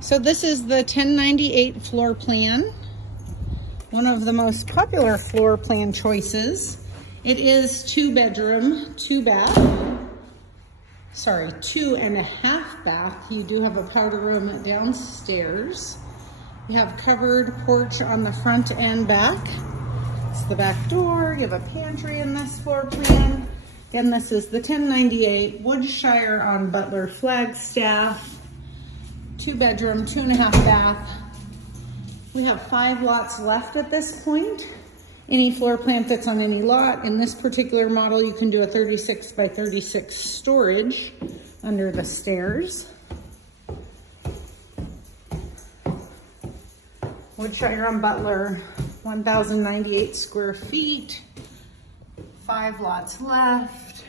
So this is the 1098 floor plan, one of the most popular floor plan choices. It is 2 bedroom, 2 and a half bath. You do have a powder room downstairs. You have covered porch on the front and back. It's the back door. You have a pantry in this floor plan. Again, this is the 1098 WoodShire on Butler Flagstaff. 2 bedroom, 2 and a half bath. We have 5 lots left at this point. Any floor plan fits on any lot. In this particular model, you can do a 36 by 36 storage under the stairs. WoodShire on Butler, 1,098 square feet, 5 lots left.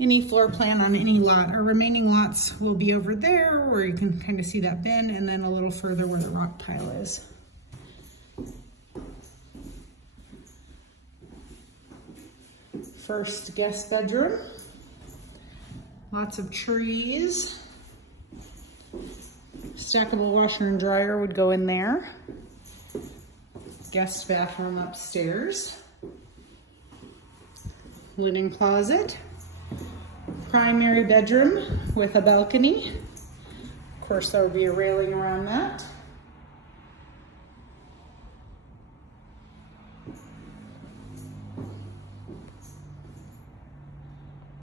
Any floor plan on any lot. Our remaining lots will be over there where you can kind of see that bin, and then a little further where the rock pile is. First guest bedroom. Lots of trees. Stackable washer and dryer would go in there. Guest bathroom upstairs. Linen closet. Primary bedroom with a balcony. Of course, there would be a railing around that.